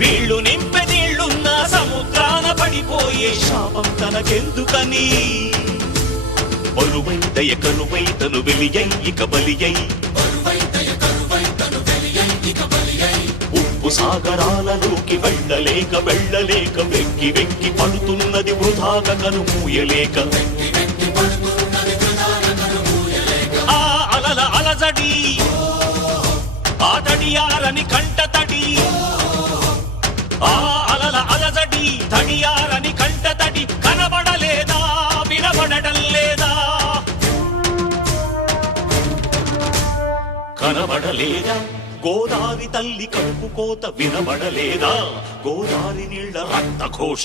వీళ్ళు నింపె నీళ్లున్న సముద్రాన పడిపోయే శాపం తనకెందుకని బరువై దయ కరువై తను వెలియై ఇక బలియై ఉప్పు సాగరాలలోకి వెళ్ళలేక వెళ్ళలేక వెక్కి వెక్కి పడుతున్నది వృధాగా కనుమూయలేక ఆ అలల అలజడి ఆ తడియారని కంటతడి ఆ అలల అలజడి తడియారని కంటతడి కనబడలేదా వినబడటం లేదా కనబడలేదా గోదారి తల్లి కడుపు కోత వినబడలేదా గోదారి నీళ్ల రక్తఘోష